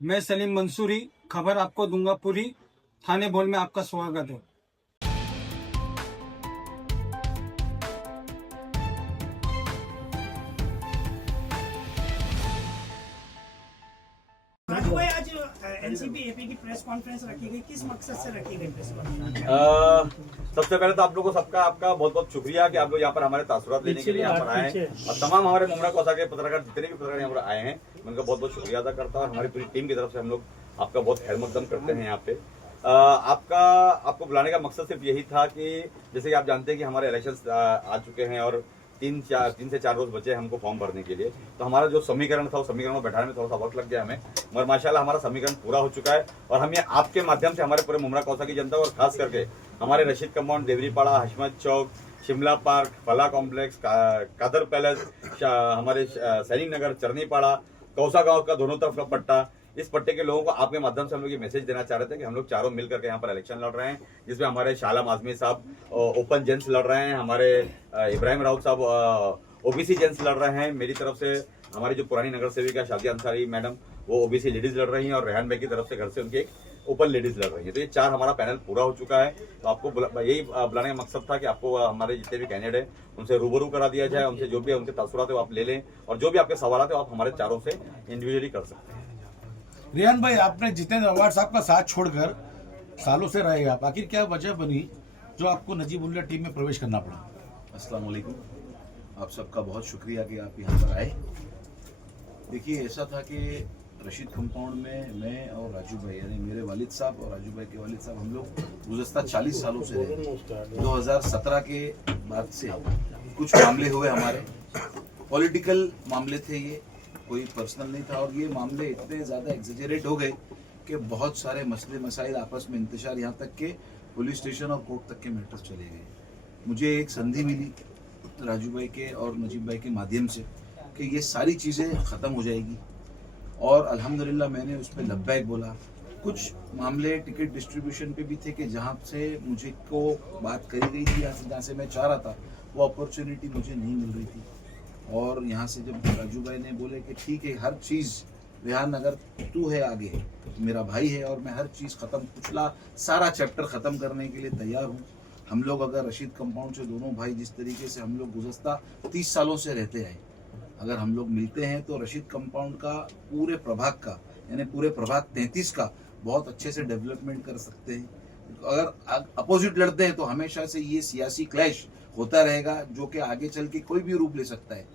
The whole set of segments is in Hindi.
मैं सलीम मंसूरी, खबर आपको दूंगा पूरी। थाने बोल में आपका स्वागत है। राजू भाई, आज एनसीपी एपी की प्रेस कॉन्फ्रेंस रखी गई, किस मकसद से रखी गई प्रेस कॉन्फ्रेंस? सबसे पहले तो आप लोगों को सबका आपका बहुत बहुत शुक्रिया कि आप लोग यहाँ पर हमारे तासुरात लेने के लिए यहाँ पर आए हैं। और तमाम हमारे मुमरा कोसा के पत्रकार जितने भी पत्रकार यहाँ पर आए हैं उनका बहुत बहुत शुक्रिया अदा करता हूँ। हमारी पूरी टीम की तरफ से हम लोग आपका बहुत खैर मकदम करते हैं यहाँ पे। आपको बुलाने का मकसद सिर्फ यही था कि जैसे कि आप जानते हैं कि हमारे इलेक्शन आ चुके हैं और 3 से 4 रोज बचे हमको फॉर्म भरने के लिए। तो हमारा जो समीकरण था उस समीकरण को बैठाने में थोड़ा सा वक्त लग गया हमें, मगर माशाल्लाह हमारा समीकरण पूरा हो चुका है। और हम ये आपके माध्यम से हमारे पूरे मुमरा कौसा की जनता और खास करके हमारे रशीद कंपाउंड, देवरीपाड़ा, हशमत चौक, शिमला पार्क, फला कॉम्प्लेक्स, कादर पैलेस, हमारे सैनिक नगर, चरनीपाड़ा, कौसा गांव का दोनों तरफ का पट्टा, इस पट्टे के लोगों को आपके माध्यम से हम लोग ये मैसेज देना चाह रहे थे कि हम लोग चारों मिल करके यहाँ पर इलेक्शन लड़ रहे हैं, जिसमें हमारे शालाम आजमी साहब ओपन जेंट्स लड़ रहे हैं, हमारे इब्राहिम राउत साहब ओबीसी जेंट्स लड़ रहे हैं, मेरी तरफ से हमारी जो पुरानी नगर सेविका शादिया अंसारी मैडम वो ओबीसी लेडीज लड़ रही हैं, और रेहान भाई की तरफ से घर से उनकी एक ओपन लेडीज लड़ रही है। तो ये 4 हमारा पैनल पूरा हो चुका है। तो आपको यही बुलाने का मकसद था कि आपको हमारे जितने भी कैंडिडेट हैं उनसे रूबरू करा दिया जाए, उनसे जो भी उनके तासुरात है वो आप ले लें, और जो भी आपके सवाल है आप हमारे चारों से इंडिविजुअली कर सकते हैं। रेहान भाई, आपने जितेंद्र अवार्ड साहब का साथ छोड़कर सालों से रहे आप, आखिर क्या वजह बनी जो आपको नजीबुल्लाह टीम में प्रवेश करना पड़ा? अस्सलाम वालेकुम, आप सबका बहुत शुक्रिया कि आप यहाँ पर आए। देखिए, ऐसा था कि रशीद कंपाउंड में मैं और राजू भाई यानी मेरे वालिद साहब और राजू भाई के वालिद साहब हम लोग गुज़श्ता 40 सालों से रहे। 2017 के बाद से कुछ मामले हुए हमारे, पॉलिटिकल मामले थे, ये कोई पर्सनल नहीं था, और ये मामले इतने ज़्यादा एग्जेजरेट हो गए कि बहुत सारे मसले मसाइल आपस में इंतशार, यहाँ तक के पुलिस स्टेशन और कोर्ट तक के मैटर्स चले गए। मुझे एक संधि मिली राजू भाई के और नजीब भाई के माध्यम से कि ये सारी चीज़ें ख़त्म हो जाएगी, और अल्हम्दुलिल्लाह मैंने उस पर लब्बैक बोला। कुछ मामले टिकट डिस्ट्रीब्यूशन पे भी थे कि जहाँ से मुझे को बात करी गई थी, जहाँ से मैं चाह रहा था वो अपॉर्चुनिटी मुझे नहीं मिल रही थी। और यहाँ से जब राजू भाई ने बोले कि ठीक है, हर चीज़ रेहान अगर तू है आगे, मेरा भाई है, और मैं हर चीज़ ख़त्म, पिछला सारा चैप्टर ख़त्म करने के लिए तैयार हूँ। हम लोग अगर रशीद कंपाउंड से दोनों भाई जिस तरीके से हम लोग गुज़श्ता 30 सालों से रहते आए, अगर हम लोग मिलते हैं तो रशीद कंपाउंड का पूरे प्रभाग का यानी पूरे प्रभाग 33 का बहुत अच्छे से डेवलपमेंट कर सकते हैं। अगर अपोजिट लड़ते हैं तो हमेशा से ये सियासी क्लैश होता रहेगा, जो कि आगे चल के कोई भी रूप ले सकता है।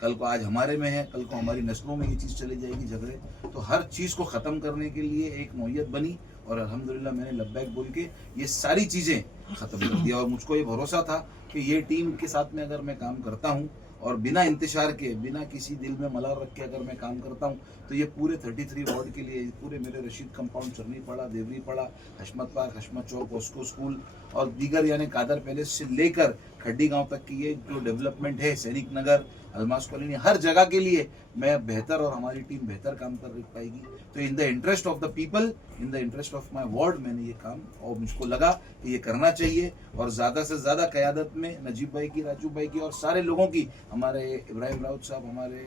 कल को आज हमारे में है, कल को हमारी नस्लों में ये चीज़ चली जाएगी, झगड़े। तो हर चीज़ को ख़त्म करने के लिए एक नौयत बनी, और अल्हम्दुलिल्लाह मैंने लब्बैक बोल के ये सारी चीज़ें ख़त्म कर दिया। और मुझको ये भरोसा था कि ये टीम के साथ में अगर मैं काम करता हूँ और बिना इंतशार के, बिना किसी दिल में मलाल रख के अगर मैं काम करता हूँ, तो ये पूरे 33 वार्ड के लिए, पूरे मेरे रशीद कंपाउंड, चरनीपाड़ा, देवरीपाड़ा, हशमत पार्क, हशमत चौक, ओस्को स्कूल और दीगर यानी कादर पैलेस से लेकर खड्डी गांव तक की ये जो डेवलपमेंट है, सैनिक नगर, अलमास कॉलोनी, हर जगह के लिए मैं बेहतर और हमारी टीम बेहतर काम कर पाएगी। तो in the interest of the people, in the interest of my ward, मैंने ये काम, और मुझको लगा कि ये करना चाहिए। और ज़्यादा से ज़्यादा क़यादत में नजीब भाई की, राजू भाई की और सारे लोगों की, हमारे इब्राहिम राउत साहब, हमारे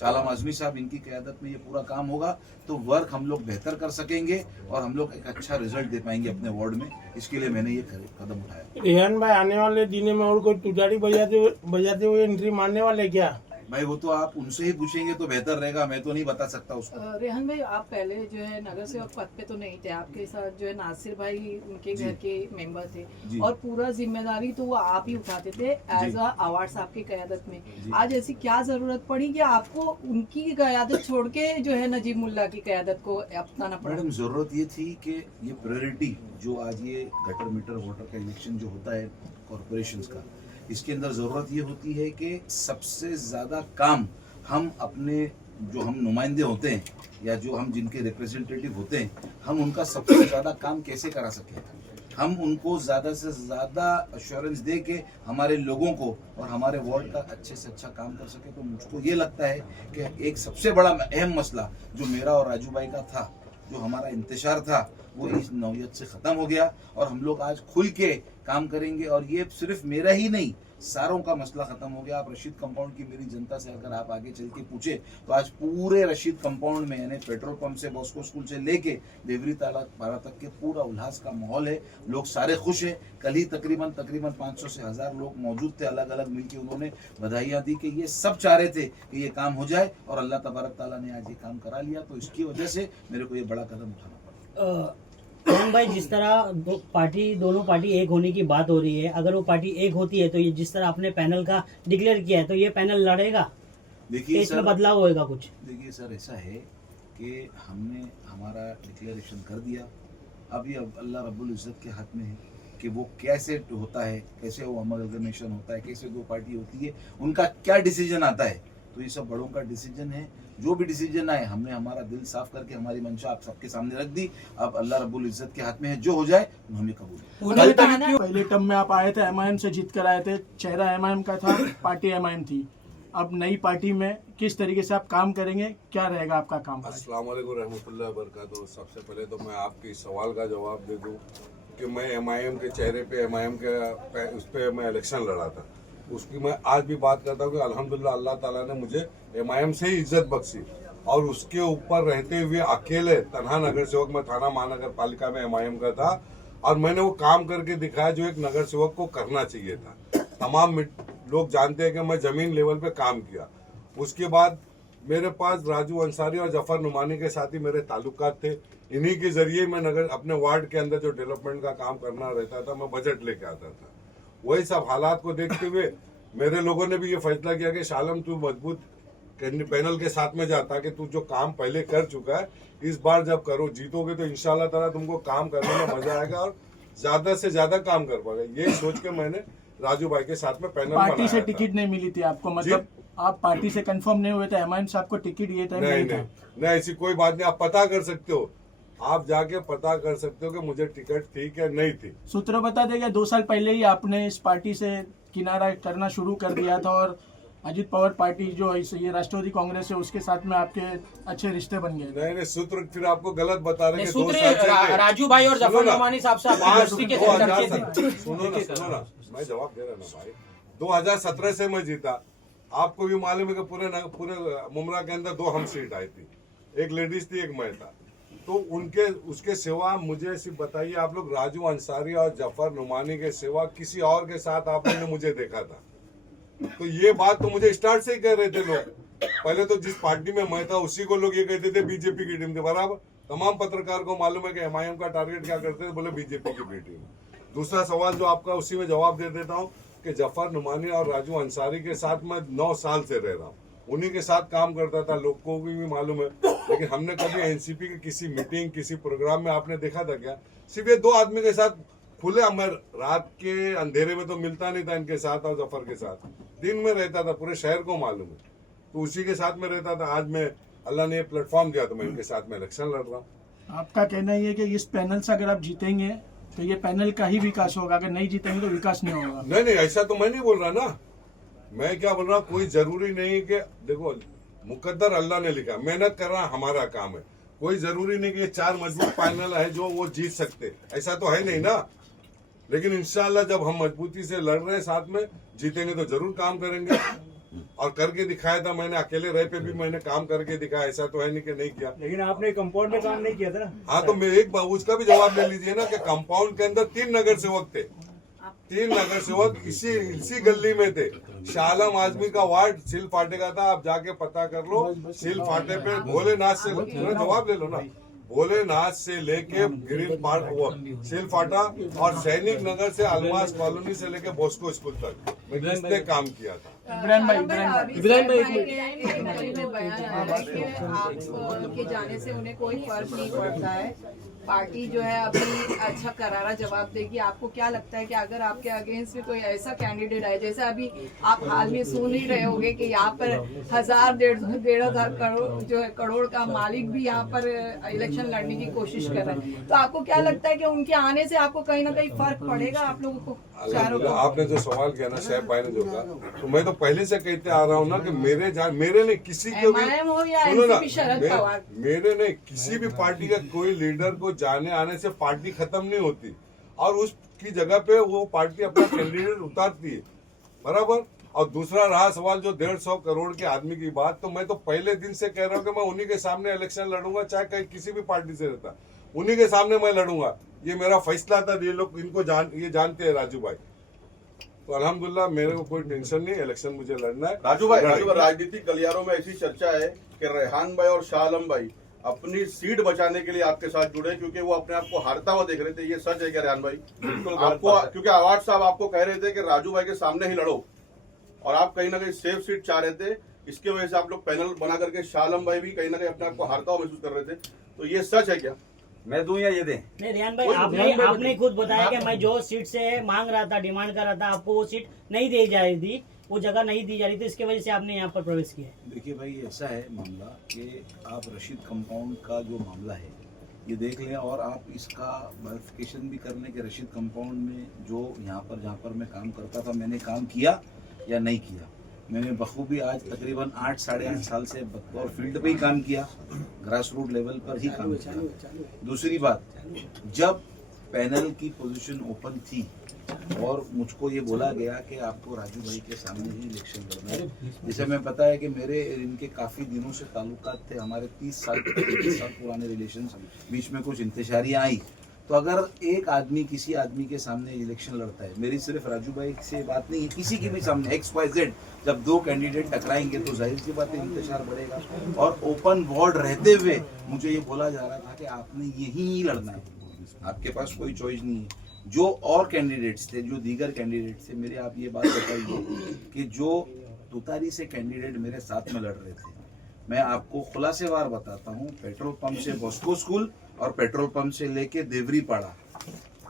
शालाम आजमी साहब, इनकी क़यादत में ये पूरा काम होगा तो वर्क हम लोग बेहतर कर सकेंगे और हम लोग एक अच्छा रिजल्ट दे पाएंगे अपने वार्ड में। इसके लिए मैंने ये कदम उठाया। रेहान भाई, आने वाले दिनों में और कोई तुजारी बजाते हुए एंट्री मारने वाले क्या? भाई वो तो आप उनसे ही पूछेंगे तो बेहतर रहेगा, मैं तो नहीं बता सकता उसको। रेहान भाई, आप पहले जो है नगर सेवक पद पे तो नहीं थे, आपके साथ जो है नासिर भाई उनके घर के मेंबर थे, और पूरा जिम्मेदारी तो वो आप ही उठाते थे एज अ अवार्ड साहब की क़यादत में। आज ऐसी क्या जरूरत पड़ी कि आपको उनकी क़यादत छोड़ के जो है नजीब मुल्ला की क़यादत को अपनाना पड़ा? मैडम, जरूरत ये थी कि ये प्रायोरिटी जो आज ये गटर मीटर वाटर का इलेक्शन जो होता है कॉरपोरेशंस का, इसके अंदर ज़रूरत ये होती है कि सबसे ज़्यादा काम हम अपने जो हम नुमाइंदे होते हैं या जो हम जिनके रिप्रेजेंटेटिव होते हैं, हम उनका सबसे ज़्यादा काम कैसे करा सकें, हम उनको ज़्यादा से ज़्यादा अश्योरेंस दे के हमारे लोगों को और हमारे वार्ड का अच्छे से अच्छा काम कर सके। तो मुझको ये लगता है कि एक सबसे बड़ा अहम मसला जो मेरा और राजू भाई का था, जो हमारा इंतशार था, वो इस नौयत से ख़त्म हो गया और हम लोग आज खुल के काम करेंगे। और ये सिर्फ मेरा ही नहीं, सारों का मसला खत्म हो गया। आप रशीद कंपाउंड की मेरी जनता से अगर आप आगे चल के पूछे तो आज पूरे रशीद कंपाउंड में यानी पेट्रोल पंप से बॉस्को स्कूल से लेके देवरी पारा तक के पूरा उल्लास का माहौल है। लोग सारे खुश हैं। कल ही तकरीबन 500 से 1000 लोग मौजूद थे, अलग अलग मिलके उन्होंने बधाइयाँ दी कि ये सब चाह रहे थे कि ये काम हो जाए और अल्लाह तबारक ताला ने आज ये काम करा लिया। तो इसकी वजह से मेरे को ये बड़ा कदम उठाना पड़ा। करण भाई, जिस तरह दोनों पार्टी एक होने की बात हो रही है, अगर वो पार्टी एक होती है तो ये जिस तरह आपने पैनल का डिक्लेयर किया है तो ये पैनल लड़ेगा, देखिए इसमें बदलाव होएगा कुछ? देखिए सर, ऐसा है कि हमने हमारा डिक्लेरेशन कर दिया। अभी अब अल्लाह रब्बुल इज़्ज़त के हाथ में है कि वो कैसे होता है, कैसे वो अमलगमेशन होता है, कैसे दो पार्टी होती है, उनका क्या डिसीजन आता है। तो ये सब बड़ों का डिसीजन है। जो भी डिसीजन आए, हमने हमारा दिल साफ करके हमारी मंशा आप सबके सामने रख दी। अब अल्लाह रब्बुल इज़्ज़त के हाथ में है, जो हो जाए तो हमें कबूल है। पहले टर्म में आप आए थे, एमआईएम से जीत कर आए थे, चेहरा एमआईएम का था, पार्टी एमआईएम थी। अब नई पार्टी में किस तरीके से आप काम करेंगे, क्या रहेगा आपका काम? अस्सलाम वालेकुम रहमतुल्लाहि व बरकातहू। सबसे पहले तो मैं आपके इस सवाल का जवाब दे दूं कि मैं एमआईएम के चेहरे पे, एमआईएम के उस पर मैं इलेक्शन लड़ा था। उसकी मैं आज भी बात करता हूँ कि अल्हम्दुलिल्लाह अल्लाह ताला ने मुझे एमआईएम से ही इज्जत बख्शी और उसके ऊपर रहते हुए अकेले तन्हा नगर सेवक, मैं थाना महानगर पालिका में एमआईएम का था और मैंने वो काम करके दिखाया जो एक नगर सेवक को करना चाहिए था। तमाम लोग जानते हैं कि मैं जमीन लेवल पे काम किया। उसके बाद मेरे पास राजू अंसारी और जफर नुमानी के साथ ही मेरे ताल्लुकात थे। इन्हीं के जरिए मैं नगर अपने वार्ड के अंदर जो डेवलपमेंट का काम करना रहता था, मैं बजट लेके आता था। वही सब हालात को देखते हुए मेरे लोगों ने भी ये फैसला किया कि शालम तू मजबूत पैनल के साथ में जा, ताकि तू जो काम पहले कर चुका है इस बार जब करो जीतोगे तो इंशाल्लाह ताला तुमको काम करने में मजा आएगा और ज्यादा से ज्यादा काम कर पाएगा। ये सोच के मैंने राजू भाई के साथ में पैनल पार्टी से टिकट नहीं मिली थी आपको, मतलब आप पार्टी से कंफर्म नहीं हुए थे, एमआईएम से आपको टिकट ये था? नहीं, ऐसी कोई बात नहीं। आप पता कर सकते हो, आप जाके पता कर सकते हो कि मुझे टिकट थी क्या नहीं थी। सूत्र बता देगा 2 साल पहले ही आपने इस पार्टी से किनारा करना शुरू कर दिया था और अजीत पवार पार्टी जो ये राष्ट्रवादी कांग्रेस है उसके साथ में आपके अच्छे रिश्ते बन गए। नहीं, सूत्र फिर आपको गलत बता रहे हैं। राजू भाई और जफर नुमानी साहब से सुनो ना, मैं जवाब दे रहा ना भाई। 2017 से मैं जीता। आपको भी मालूम है कि पूरे मुमरा के अंदर 2 हम सीट आई थी, एक लेडीज थी, एक मैं था। तो उसके सिवा मुझे सिर्फ बताइए आप लोग, राजू अंसारी और जफर नुमानी के सिवा किसी और के साथ आपने मुझे देखा था? तो ये बात तो मुझे स्टार्ट से ही कह रहे थे लोग। पहले तो जिस पार्टी में मैं था उसी को लोग ये कहते थे बीजेपी की टीम थी। बराबर तमाम पत्रकार को मालूम है कि एमआईएम का टारगेट क्या करते थे, बोले बीजेपी की बी टीम। दूसरा सवाल जो आपका, उसी में जवाब दे देता हूँ कि जफर नुमानी और राजू अंसारी के साथ मैं 9 साल से रह रहा हूँ, उन्हीं के साथ काम करता था, लोग को भी मालूम है। लेकिन हमने कभी एनसीपी की किसी मीटिंग, किसी प्रोग्राम में आपने देखा था क्या? सिर्फ ये 2 आदमी के साथ खुले, मैं रात के अंधेरे में तो मिलता नहीं था इनके साथ और जफर के साथ, दिन में रहता था, पूरे शहर को मालूम है, तो उसी के साथ में रहता था। आज मैं अल्लाह ने प्लेटफॉर्म दिया तो मैं इनके साथ में इलेक्शन लड़ रहा हूँ। आपका कहना ये है कि इस पैनल से अगर आप जीतेंगे तो ये पैनल का ही विकास होगा, अगर नहीं जीतेंगे तो विकास नहीं होगा? नहीं, ऐसा तो मैं नहीं बोल रहा ना। मैं क्या बोल रहा हूँ, कोई जरूरी नहीं कि देखो मुकद्दर अल्लाह ने लिखा, मेहनत करना हमारा काम है। कोई जरूरी नहीं कि ये 4 मजबूत पैनल है जो वो जीत सकते, ऐसा तो है नहीं ना। लेकिन इंशाल्लाह जब हम मजबूती से लड़ रहे हैं साथ में, जीतेंगे तो जरूर काम करेंगे। और करके दिखाया था मैंने, अकेले रह पे भी मैंने काम करके दिखाया, ऐसा तो है नहीं कि नहीं किया। लेकिन आपने कंपाउंड में काम नहीं किया था। हाँ, तो मैं एक बार उसका भी जवाब ले लीजिए ना कि कंपाउंड के अंदर 3 नगर सेवक थे, 3 नगर सेवक इसी गली में थे। शालम आजमी का वार्ड सिल फाटे का था, आप जाके पता कर लो। सिल फाटे पे भोलेनाथ से, जवाब ले लो ना, भोलेनाथ से लेके गिरिल पार्क सिल फाटा और सैनिक नगर से अलमास कॉलोनी से लेके बॉस्को स्कूल तक मैं किसने काम किया था। इब्राहिम भाई में बयान आ रहा है कि आपके जाने से उन्हें कोई फर्क नहीं पड़ता है, पार्टी जो है अभी अच्छा करारा जवाब देगी। आपको क्या लगता है कि अगर आपके अगेंस्ट में कोई ऐसा कैंडिडेट है, जैसे अभी आप हाल में सुन ही रहे होंगे कि यहाँ पर 1,000-1,500 करोड़ जो है करोड़ का मालिक भी यहाँ पर इलेक्शन लड़ने की कोशिश कर रहे हैं, तो आपको क्या लगता है कि उनके आने से आपको कहीं ना कहीं फर्क पड़ेगा आप लोगों को? आपने जो सवाल किया ना शैफ भाई ने जो कहा, तो मैं तो पहले से कहते आ रहा हूँ ना कि मेरे नहीं किसी को भी, सुनो ना, मेरे नहीं किसी भी पार्टी का कोई लीडर को जाने आने से पार्टी खत्म नहीं होती। और उस उसकी जगह पे वो पार्टी अपना कैंडिडेट उतारती है, बराबर। और दूसरा रहा सवाल जो 150 करोड़ के आदमी की बात, तो मैं तो पहले दिन से कह रहा हूँ कि मैं उन्हीं के सामने इलेक्शन लड़ूंगा, चाहे कहीं किसी भी पार्टी से रहता, उन्हीं के सामने मैं लड़ूंगा। ये मेरा फैसला था, ये लोग इनको ये जानते हैं राजू भाई। तो अल्हम्दुलिल्लाह मेरे को कोई टेंशन नहीं, इलेक्शन मुझे लड़ना है। राजू भाई राजनीतिक गलियारों में ऐसी चर्चा है कि रेहान भाई और शाह आलम भाई अपनी सीट बचाने के लिए आपके साथ जुड़े, क्योंकि वो अपने आप को हारता हुआ देख रहे थे। ये सच है क्या रेहान भाई? बिल्कुल आपको, क्योंकि अवार्ड साहब आपको कह रहे थे कि राजू भाई के सामने ही लड़ो, और आप कहीं ना कहीं सेफ सीट चाह रहे थे। इसके वजह से आप लोग पैनल बना करके शाह आलम भाई भी कहीं ना कहीं अपने आप को हारता हुआ महसूस कर रहे थे। तो ये सच है क्या? मैं दूं या ये दें? नहीं रेहान भाई, आपने खुद बताया कि मैं जो सीट से मांग रहा था, डिमांड कर रहा था, आपको वो सीट नहीं दी जा रही थी, वो जगह नहीं दी जा रही थी, इसकी वजह से आपने यहाँ पर प्रवेश किया। देखिए भाई, ऐसा है मामला कि आप रशीद कंपाउंड का जो मामला है ये देख लें, और आप इसका वेरिफिकेशन भी कर लें कि रशीद कंपाउंड में जो यहाँ पर जहाँ पर मैं काम करता था, मैंने काम किया या नहीं किया। मैंने बखूबी आज तकरीबन 8 साढ़े 8 साल से बतौर फील्ड पे ही काम किया, ग्रास रूट लेवल पर ही काम किया। दूसरी बात, जब पैनल की पोजीशन ओपन थी और मुझको ये बोला गया कि आपको राजू भाई के सामने ही इलेक्शन लड़ना है, जिसे मैं पता है कि मेरे इनके काफ़ी दिनों से ताल्लुकात थे, हमारे 30 साल पुराने रिलेशन, बीच में कुछ इंतशारियाँ आई। तो अगर एक आदमी किसी आदमी के सामने इलेक्शन लड़ता है, मेरी सिर्फ राजू भाई से बात नहीं है, किसी के भी सामने XYZ, जब 2 कैंडिडेट टकराएंगे तो जाहिर सी बात है इंतजार बढ़ेगा। और ओपन वार्ड रहते हुए मुझे ये बोला जा रहा था कि आपने यही लड़ना है, आपके पास कोई चॉइस नहीं है। जो और कैंडिडेट्स थे, जो दीगर कैंडिडेट थे, मेरे आप ये बात बताइए कि जो तुतारी से कैंडिडेट मेरे साथ में लड़ रहे थे, मैं आपको खुलासेवार बताता हूँ, पेट्रोल पंप से बॉस्को स्कूल और पेट्रोल पंप से लेके देवरी पाड़ा,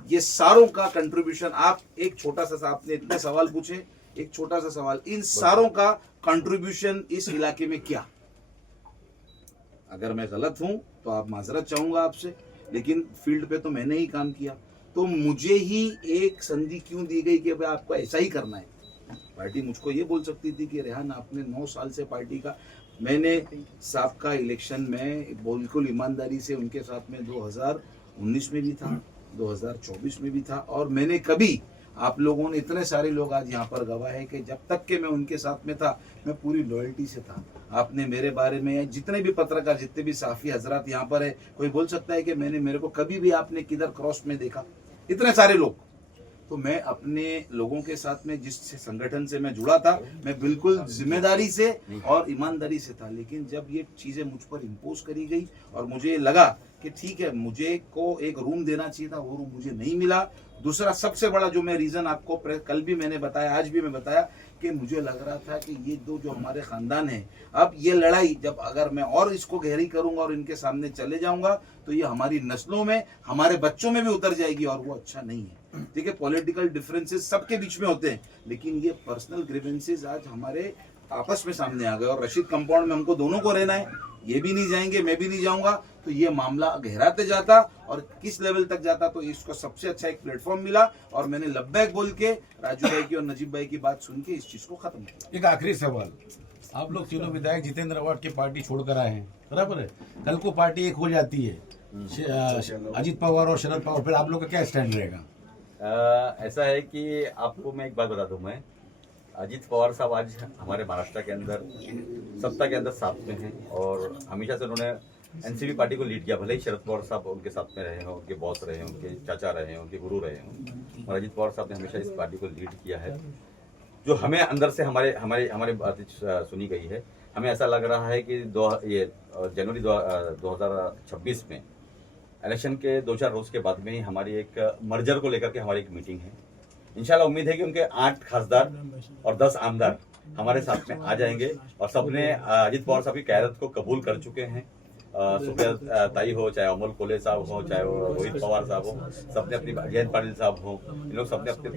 ये सारों का कंट्रीब्यूशन, आप एक छोटा सा, आपने इतने सवाल पूछे, एक छोटा सा सवाल, इन सारों का कंट्रीब्यूशन इस इलाके में क्या? अगर मैं गलत हूं तो आप माजरत चाहूंगा आपसे, लेकिन फील्ड पे तो मैंने ही काम किया। तो मुझे ही एक संधि क्यों दी गई कि भाई आपको ऐसा ही करना है? पार्टी मुझको ये बोल सकती थी कि रेहान आपने 9 साल से पार्टी का, मैंने साहब का इलेक्शन में बिल्कुल ईमानदारी से उनके साथ में 2019 में भी था, 2024 में भी था, और मैंने कभी, आप लोगों ने इतने सारे लोग आज यहाँ पर गवाह है कि जब तक के मैं उनके साथ में था, मैं पूरी लॉयल्टी से था। आपने मेरे बारे में, जितने भी पत्रकार, जितने भी साफी हजरात यहाँ पर है, कोई बोल सकता है कि मेरे को कभी भी आपने किधर क्रॉस में देखा? इतने सारे लोग। तो मैं अपने लोगों के साथ में, जिस संगठन से मैं जुड़ा था, मैं बिल्कुल जिम्मेदारी से और ईमानदारी से था। लेकिन जब ये चीज़ें मुझ पर इम्पोज करी गई और मुझे लगा कि ठीक है, मुझे को एक रूम देना चाहिए था, वो रूम मुझे नहीं मिला। दूसरा सबसे बड़ा जो मैं रीज़न आपको कल भी मैंने बताया, आज भी मैं बताया, कि मुझे लग रहा था कि ये दो जो हमारे ख़ानदान है, अब ये लड़ाई जब अगर मैं और इसको गहरी करूंगा और इनके सामने चले जाऊंगा तो ये हमारी नस्लों में, हमारे बच्चों में भी उतर जाएगी, और वो अच्छा नहीं है। ठीक है, पॉलिटिकल डिफरेंसेस सबके बीच में होते हैं, लेकिन ये पर्सनल ग्रीवेंसेस आज हमारे आपस में सामने आ गए। और रशीद कंपाउंड में हमको दोनों को रहना है, ये भी नहीं जाएंगे, मैं भी नहीं जाऊंगा, तो ये मामला गहराते जाता और किस लेवल तक जाता। तो इसको सबसे अच्छा एक प्लेटफॉर्म मिला और मैंने लब्बैक बोल के राजू भाई की और नजीब भाई की बात सुन के इस चीज को खत्म किया। एक आखिरी सवाल, आप लोग तीनों विधायक जितेंद्र अवार्ड की पार्टी छोड़कर आए हैं, बराबर है? कल को पार्टी एक हो जाती है, अजीत पवार और शरद पवार, फिर आप लोग का क्या स्टैंड रहेगा? ऐसा है कि आपको मैं एक बात बता दूं, मैं अजीत पवार साहब आज हमारे महाराष्ट्र के अंदर सत्ता के अंदर साथ में हैं और हमेशा से उन्होंने एनसीपी पार्टी को लीड किया। भले ही शरद पवार साहब उनके साथ में रहे हों, उनके बॉस रहे हों, उनके चाचा रहे हों, उनके गुरु रहे हों, और अजीत पवार साहब ने हमेशा इस पार्टी को लीड किया है। जो हमें अंदर से हमारी बात सुनी गई है, हमें ऐसा लग रहा है कि जनवरी 2026 में इलेक्शन के 2-4 रोज के बाद में ही हमारी एक मर्जर को लेकर के हमारी एक मीटिंग है। इंशाल्लाह उम्मीद है कि उनके 8 खासदार और 10 आमदार हमारे साथ में आ जाएंगे और सबने अजीत पवार साहब की क़यादत को कबूल कर चुके हैं। सुप्रिया ताई हो, चाहे अमोल कोले साहब हो, चाहे रोहित पवार साहब हो, सबने अपनी जयंत पाटिल साहब हो, इन लोग सबने अपनी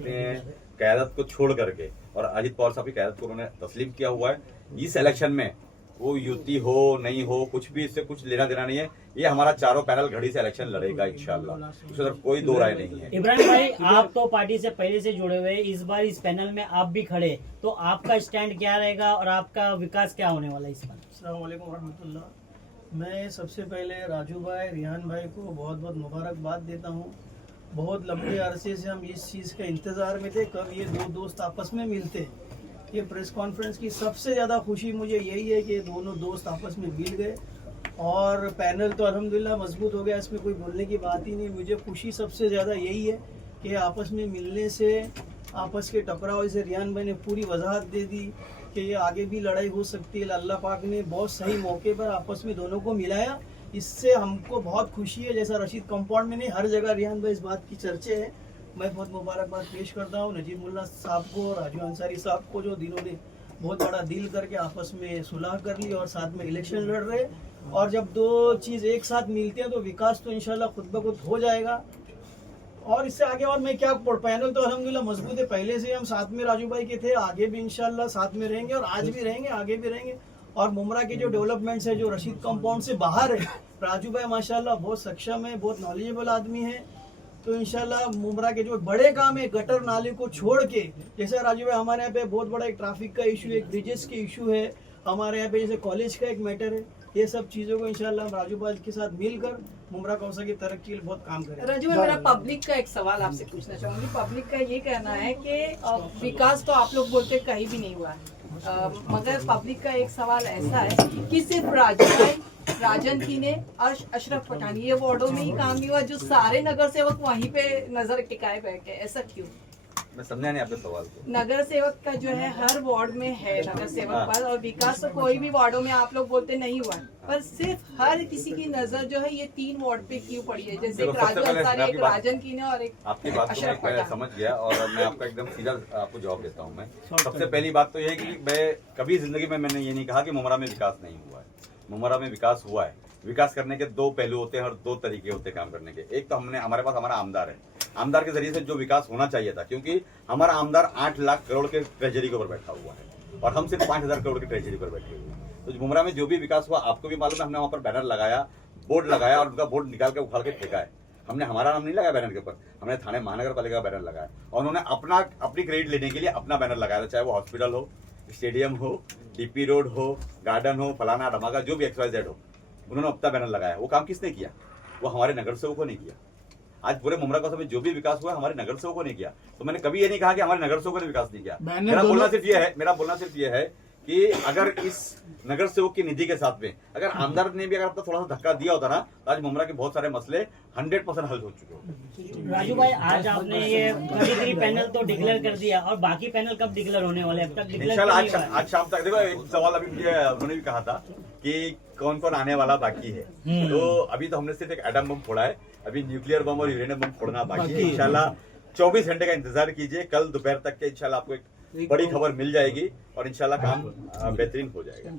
क़यादत को छोड़ करके और अजीत पवार साहब की क़यादत को उन्होंने तस्लीम किया हुआ है। इस इलेक्शन में वो युति हो नहीं हो, कुछ भी इससे कुछ लेना देना नहीं है। ये हमारा चारों पैनल घड़ी से इलेक्शन लड़ेगा इंशाल्लाह, उसमें कोई दो राय नहीं है। इब्राहिम भाई, आप तो पार्टी से पहले से जुड़े हुए, इस बार इस पैनल में आप भी खड़े, तो आपका स्टैंड क्या रहेगा और आपका विकास क्या होने वाला है इस बार? अस्सलाम वालेकुम रहमतुल्लाह। मैं सबसे पहले राजू भाई, रिहान भाई को बहुत बहुत मुबारकबाद देता हूँ। बहुत लंबे अरसे से हम इस चीज़ का इंतज़ार में थे कब ये दो दोस्त आपस में मिलते हैं। ये प्रेस कॉन्फ्रेंस की सबसे ज़्यादा खुशी मुझे यही है कि दोनों दोस्त आपस में मिल गए और पैनल तो अल्हम्दुलिल्लाह मजबूत हो गया, इसमें कोई बोलने की बात ही नहीं। मुझे खुशी सबसे ज़्यादा यही है कि आपस में मिलने से आपस के टकराव से रियान भाई ने पूरी वजाहत दे दी कि ये आगे भी लड़ाई हो सकती है। अल्लाह पाक ने बहुत सही मौके पर आपस में दोनों को मिलाया, इससे हमको बहुत खुशी है। जैसा रशीद कंपाउंड में नहीं, हर जगह रियान भाई इस बात की चर्चे है। मैं बहुत मुबारकबाद पेश करता हूँ नजीब मुल्ला साहब को, राजू अंसारी साहब को, जो दिनों ने बहुत बड़ा डील करके आपस में सुलह कर ली और साथ में इलेक्शन लड़ रहे। और जब दो चीज़ एक साथ मिलते हैं तो विकास तो इंशाल्लाह खुद ब खुद हो जाएगा। और इससे आगे और मैं क्या पैनल तो अल्हम्दुलिल्लाह मजबूत है, पहले से हम साथ में राजू भाई के थे, आगे भी इंशाल्लाह साथ में रहेंगे और आज भी रहेंगे, आगे भी रहेंगे। और मुमरा के जो डेवलपमेंट्स है जो रशीद कंपाउंड से बाहर है, राजू भाई माशाल्लाह बहुत सक्षम है, बहुत नॉलेजेबल आदमी है। तो इंशाल्लाह मुमरा के जो बड़े काम है गटर नाले को छोड़ के, जैसे राजू भाई हमारे यहाँ पे बहुत बड़ा एक ट्रैफिक का इशू है, एक ब्रिजेस के इशू है, हमारे यहाँ पे जैसे कॉलेज का एक मैटर है, ये सब चीज़ों को इंशाल्लाह हम राजू भाई के साथ मिलकर मुमरा कौसा की तरक्की के लिए बहुत काम करेंगे। राजू भाई, मेरा पब्लिक का एक सवाल आपसे पूछना चाहूंगी। पब्लिक का ये कहना है कि विकास तो आप लोग बोलते कहीं भी नहीं हुआ है, मगर पब्लिक का एक सवाल ऐसा है कि सिर्फ राजू भाई, राजन की ने, अशरफ पठान, ये वार्डों में ही काम नहीं हुआ, जो सारे नगर सेवक वहीं पे नजर टिकाए बैठे, ऐसा क्यों? मैं समझा नहीं आपके सवाल को। नगर सेवक का जो है हर वार्ड में है नगर सेवक पर, और विकास तो कोई भी वार्डों में आप लोग बोलते नहीं हुआ है, पर सिर्फ हर किसी की नजर जो है ये 3 वार्ड पे क्यों पड़ी है? जैसे एक राजू अंसारी, एक राजन की ने और एक आपकी बात को अशरफ मैं पठान। समझ गया और मैं आपका एकदम सीधा आपको जवाब देता हूँ। मैं सबसे पहली बात तो ये है कि मैं कभी जिंदगी में मैंने ये नहीं कहा कि मुमरा में विकास नहीं हुआ है। मुमरा में विकास हुआ है। विकास करने के 2 पहलू होते हैं और 2 तरीके होते हैं काम करने के। एक तो हमारे पास हमारा आमदार है, आमदार के जरिए से जो विकास होना चाहिए था, क्योंकि हमारा आमदार 8 लाख करोड़ के ट्रेजरी के ऊपर बैठा हुआ है और हम सिर्फ 5000 करोड़ की ट्रेजरी पर बैठे हुए हैं। तो मुमरा में जो भी विकास हुआ आपको भी मालूम है, हमने वहाँ पर बैनर लगाया, बोर्ड लगाया और उनका बोर्ड निकाल के उखाड़ के फेंका है। हमने हमारा नाम नहीं लगाया बैनर के ऊपर, हमने थाने महानगर पालिका का बैनर लगाया और उन्होंने अपनी क्रेडिट लेने के लिए अपना बैनर लगाया, चाहे वो हॉस्पिटल हो, स्टेडियम हो, डीपी रोड हो, गार्डन हो, फलाना धमाका, जो भी XYZ हो, उन्होंने अपना बैनर लगाया। वो काम किसने किया? वो हमारे नगर सेवकों ने किया। आज पूरे मुमरा कौसा में जो भी विकास हुआ हमारे नगर सेवकों ने किया। तो मैंने कभी ये नहीं कहा कि हमारे नगर सेवकों ने विकास नहीं किया। मेरा बोलना सिर्फ ये है कि अगर इस नगर सेवक की निधि के साथ में अगर आमदार ने भी अगर अपना थोड़ा सा धक्का दिया होता ना, तो आज मुमरा के बहुत सारे मसले 100% हल हो चुके होते। राजू भाई, आज आपने ये 33 पैनल तो डिक्लेयर कर दिया और बाकी पैनल कब डिक्लेयर होने वाले? अब तक डिक्लेयर आज शाम तक। देखो, एक सवाल अभी मुझे उन्होंने भी कहा था कि कौन कौन आने वाला बाकी है। तो अभी तो हमने सिर्फ एक एटम बम फोड़ा है, अभी न्यूक्लियर बम और यूरेनियम बम फोड़ना बाकी है। इंशाल्लाह 24 घंटे का इंतजार कीजिए, कल दोपहर तक के इंशाल्लाह आपको एक बड़ी खबर मिल जाएगी और इंशाल्लाह काम बेहतरीन हो जाएगा।